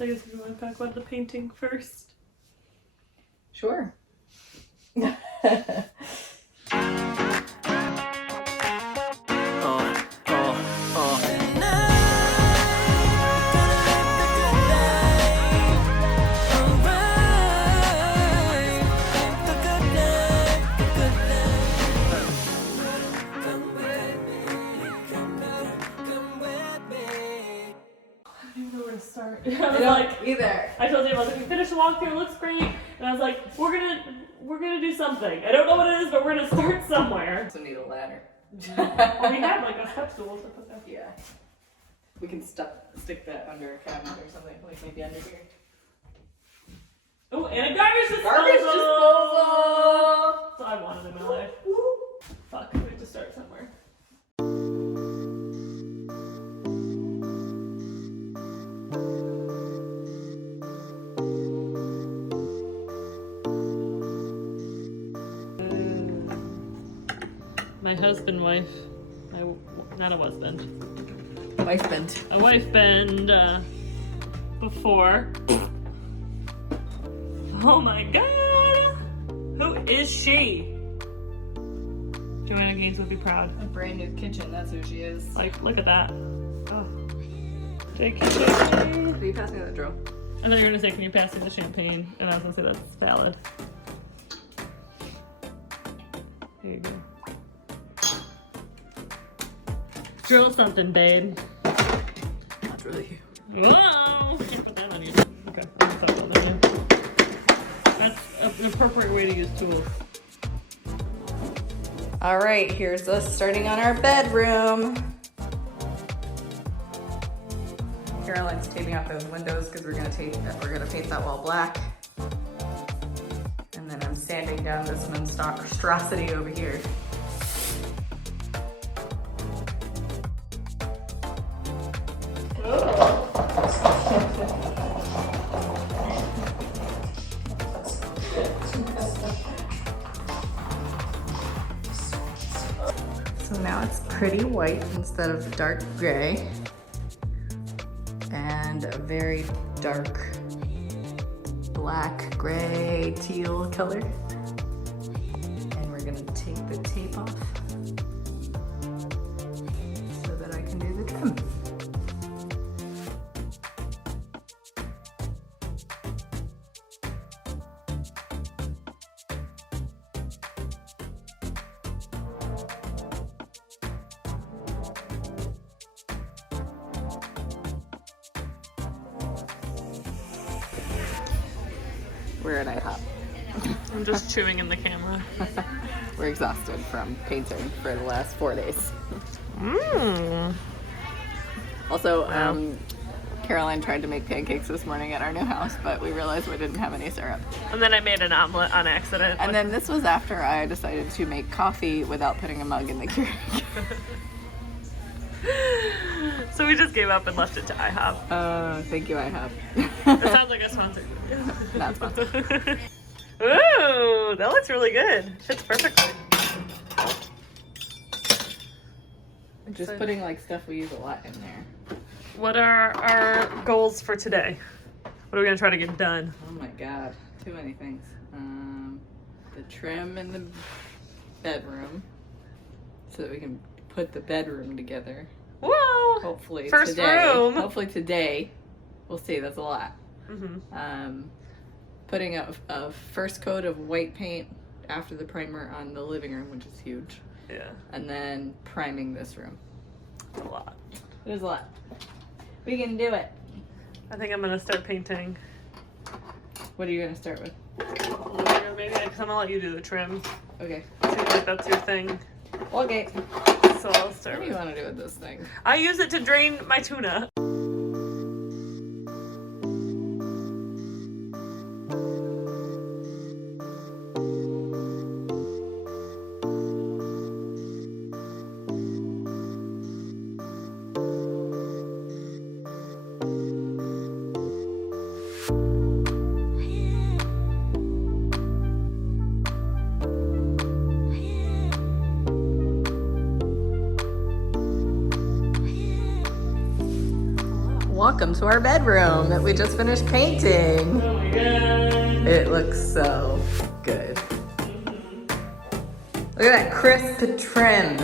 So I guess we want to talk about the painting first. Sure. Start. I don't either. I told you I was like, we finished the walkthrough, it looks great, and I was like, we're gonna do something. I don't know what it is, but we're gonna start somewhere. Also need a ladder. We have like a step stool to put that. Yeah. We can stick that under a cabinet or something, like maybe under here. Oh, and a garbage disposal! Garbage disposal! That's all I wanted in my life. Fuck, we have to start somewhere. My husband, wife, not a husband. Wife bend. A wife bend before. Oh my god! Who is she? Joanna Gaines would be proud. A brand new kitchen, that's who she is. Like, look at that. Oh. JK. Will you pass me that drill? I thought you were gonna say, can you pass me the champagne? And I was gonna say that's valid. Here you go. Drill something, babe. That's really you. Whoa! Can't put that on you. Okay, I'll put that on you. That's an appropriate way to use tools. All right, here's us starting on our bedroom. Caroline's taping off those windows because we're gonna paint that wall black. And then I'm sanding down this monstrosity over here. So now it's pretty white instead of dark gray, and a very dark black, gray, teal color. And we're gonna take the tape off so that I can do the trim. We're at IHOP. I'm just chewing in the camera. We're exhausted from painting for the last 4 days. Also, Caroline tried to make pancakes this morning at our new house, but we realized we didn't have any syrup. And then I made an omelet on accident. And then this was after I decided to make coffee without putting a mug in the Keurig. So we just gave up and left it to IHOP. Thank you, IHOP. That sounds like a sponsor. Not sponsored. Ooh, that looks really good. Fits perfectly. Just putting like stuff we use a lot in there. What are our goals for today? What are we gonna try to get done? Oh my god, too many things. The trim in the bedroom so that we can put the bedroom together. Whoa! Hopefully First today. room. Hopefully today. We'll see. That's a lot. Mm-hmm. Putting a first coat of white paint after the primer on the living room, which is huge. Yeah. And then priming this room. It's a lot. It is a lot. We can do it. I think I'm gonna start painting. What are you gonna start with? Maybe because I'm gonna let you do the trim. Okay. Seems like that's your thing. Okay. So I'll start. What do you want to do with this thing? I use it to drain my tuna. Welcome to our bedroom that we just finished painting. Oh my god. It looks so good. Look at that crisp trim.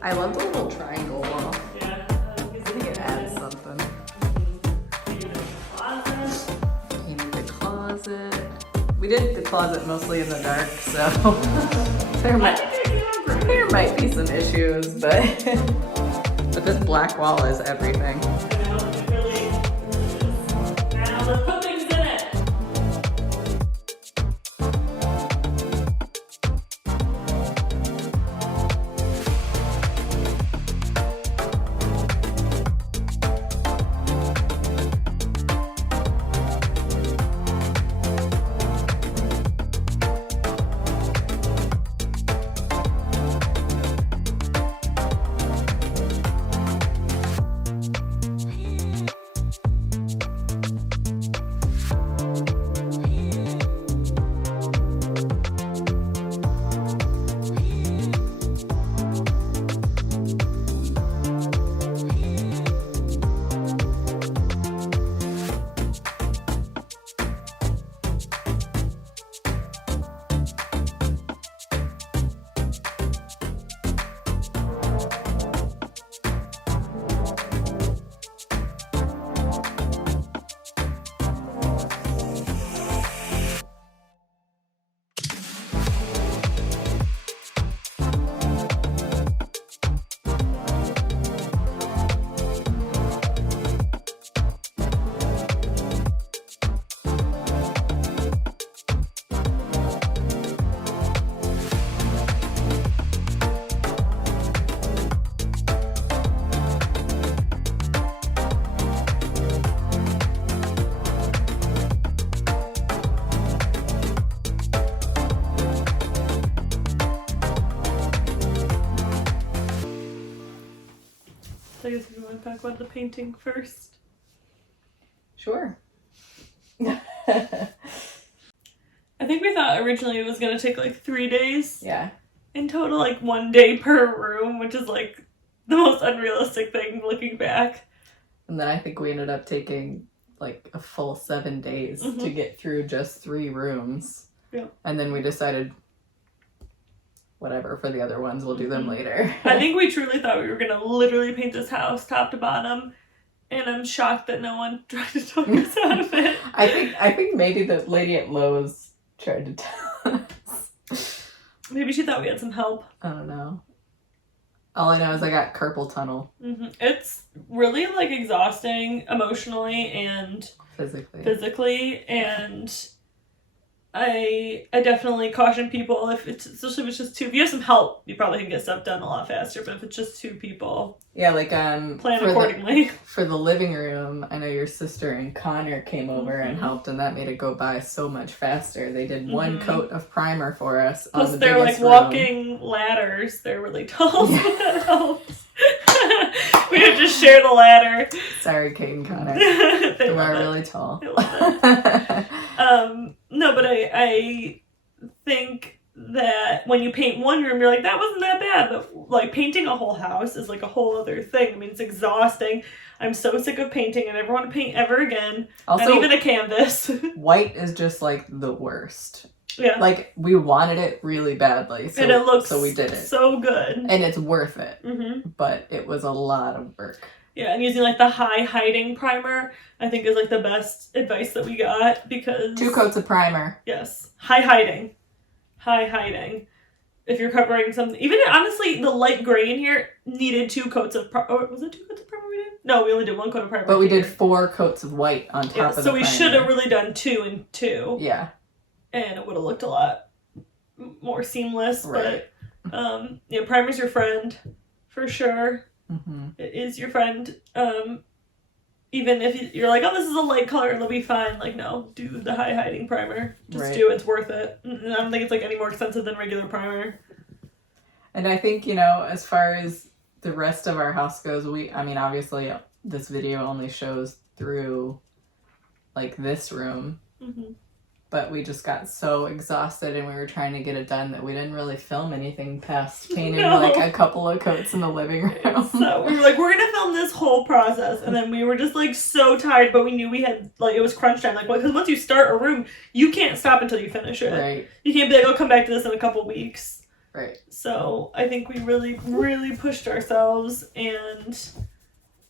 I love the little triangle wall. Yeah. I think it adds something. Painted the closet. We did the closet mostly in the dark, so there might be some issues, but but this black wall is everything. Now let's put things in it. So I guess we want to talk about the painting first. Sure. I think we thought originally it was going to take like 3 days. Yeah. In total, like 1 day per room, which is like the most unrealistic thing looking back. And then I think we ended up taking like a full 7 days to get through just 3 rooms. Yeah. And then we decided, whatever, for the other ones, we'll do them later. I think we truly thought we were going to literally paint this house top to bottom. And I'm shocked that no one tried to talk us out of it. I think maybe the lady at Lowe's tried to tell us. Maybe she thought we had some help. I don't know. All I know is I got carpal tunnel. It's really like exhausting emotionally and physically, and I definitely caution people especially if it's just 2. If you have some help, you probably can get stuff done a lot faster. But if it's just 2 people, yeah, like plan accordingly. For the living room, I know your sister and Connor came over and helped, and that made it go by so much faster. They did 1 coat of primer for us. Plus, on the they're like room. walking ladders. They're really tall, so that helps. We would just share the ladder. Sorry, Kate and Connor. They are love really tall. They love it. No, but I think that when you paint one room, you're like, that wasn't that bad. But like painting a whole house is like a whole other thing. I mean, it's exhausting. I'm so sick of painting. I never want to paint ever again. Also, not even a canvas. White is just like the worst. Yeah. Like, we wanted it really badly. So, and it looks so we did it. So good. And it's worth it. But it was a lot of work. Yeah, and using like the high hiding primer, I think is like the best advice that we got because 2 coats of primer. Yes, high hiding. If you're covering something, even honestly, the light gray in here needed 2 coats of primer. Oh, was it 2 coats of primer we did? No, we only did 1 coat of primer. But we did 4 coats of white on top of the primer. So we should have really done 2 and 2. Yeah. And it would have looked a lot more seamless. Right. But yeah, primer's your friend for sure. It is your friend. Even if you're like, oh, this is a light color, it'll be fine. Like, no, do the high hiding primer. Just do it. It's worth it. And I don't think it's like any more expensive than regular primer. And I think, you know, as far as the rest of our house goes, I mean, obviously this video only shows through like this room. but we just got so exhausted and we were trying to get it done that we didn't really film anything past painting like a couple of coats in the living room. So we were like, we're gonna film this whole process, and then we were just like so tired, but we knew we had like, it was crunch time, like, because once you start a room, you can't stop until you finish it. Right. You can't be like, I'll come back to this in a couple weeks. Right. So I think we really, really pushed ourselves and,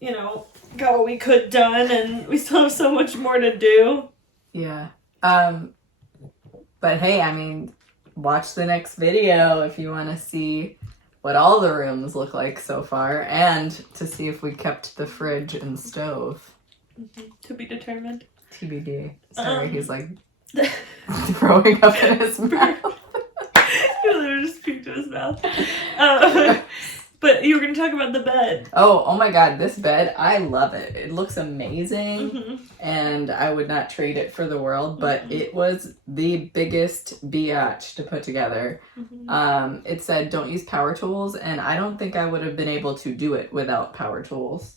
you know, got what we could done, and we still have so much more to do. Yeah. But hey, I mean, watch the next video if you want to see what all the rooms look like so far, and to see if we kept the fridge and stove. To be determined. TBD. Sorry, he's like throwing up in his mouth. He literally just puked in his mouth. But you were going to talk about the bed. Oh my god, this bed, I love it. It looks amazing, and I would not trade it for the world, but it was the biggest biatch to put together. It said don't use power tools, and I don't think I would have been able to do it without power tools.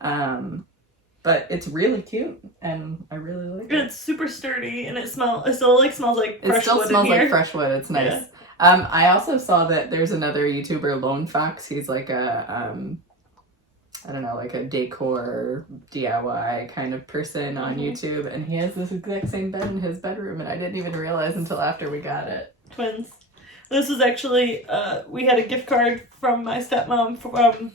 But it's really cute, and I really like it. It's super sturdy, and it still like smells like fresh wood. It still smells in here. like fresh wood. It's nice. Yeah. I also saw that there's another YouTuber, Lone Fox. He's like a, I don't know, like a decor DIY kind of person on YouTube, and he has this exact same bed in his bedroom, and I didn't even realize until after we got it. Twins. This was actually, we had a gift card from my stepmom from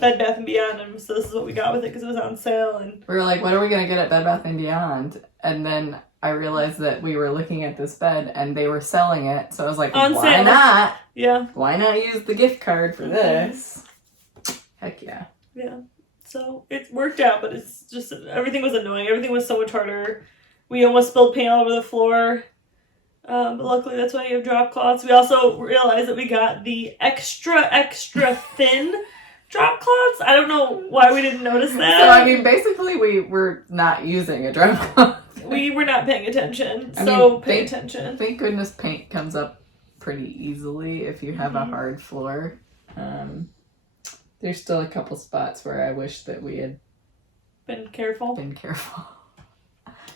Bed Bath & Beyond, and so this is what we got with it because it was on sale. And we were like, what are we going to get at Bed Bath & Beyond? And then I realized that we were looking at this bed and they were selling it. So I was like, on why sale. not? Yeah. Why not use the gift card for this? Heck yeah. Yeah. So it worked out, but it's just, everything was annoying. Everything was so much harder. We almost spilled paint all over the floor. But luckily that's why you have drop cloths. We also realized that we got the extra thin drop cloths. I don't know why we didn't notice that. So I mean, basically we were not using a drop cloth. We were not paying attention. Pay attention. Thank goodness paint comes up pretty easily if you have a hard floor. There's still a couple spots where I wish that we had been careful.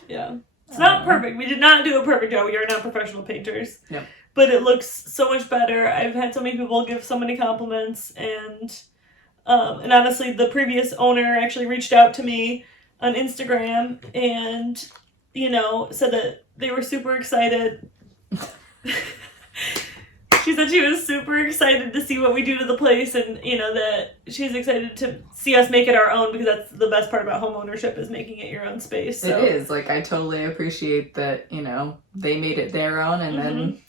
Yeah. It's not perfect. We did not do a perfect job. We are not professional painters. Yep. But it looks so much better. I've had so many people give so many compliments, and honestly, the previous owner actually reached out to me on Instagram and, you know, said that they were super excited. She said she was super excited to see what we do to the place, and, you know, that she's excited to see us make it our own, because that's the best part about home ownership, is making it your own space. So. It is. Like, I totally appreciate that, you know, they made it their own, and then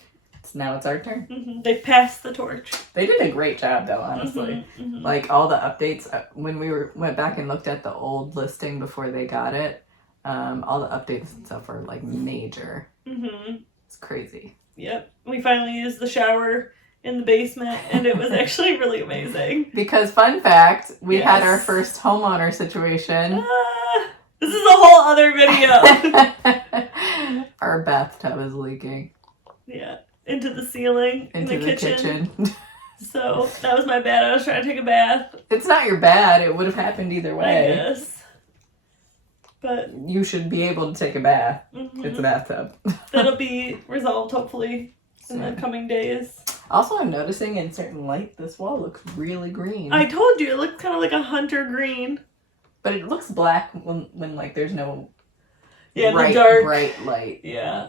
now it's our turn. They passed the torch. They did a great job, though, honestly. Like, all the updates, when we went back and looked at the old listing before they got it, all the updates and stuff were, like, major. It's crazy. Yep. We finally used the shower in the basement, and it was actually really amazing. Because, fun fact, we had our first homeowner situation. This is a whole other video. Our bathtub is leaking. Yeah. Into the ceiling. Into in the kitchen. So, that was my bad. I was trying to take a bath. It's not your bad. It would have happened either way. I guess. But you should be able to take a bath. It's a bathtub. That'll be resolved, hopefully, in the coming days. Also, I'm noticing in certain light, this wall looks really green. I told you, it looks kind of like a hunter green. But it looks black when like, there's no the dark, bright light. Yeah.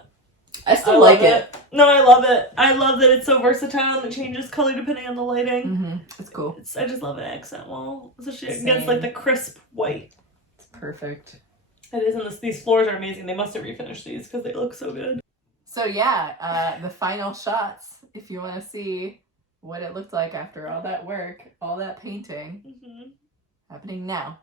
I still like it. No, I love it. I love that it's so versatile and it changes color depending on the lighting. It's cool. I just love an accent wall, especially against like the crisp white. It's perfect. It is, and these floors are amazing. They must have refinished these because they look so good. So yeah, the final shots, if you want to see what it looked like after all that work, all that painting, happening now.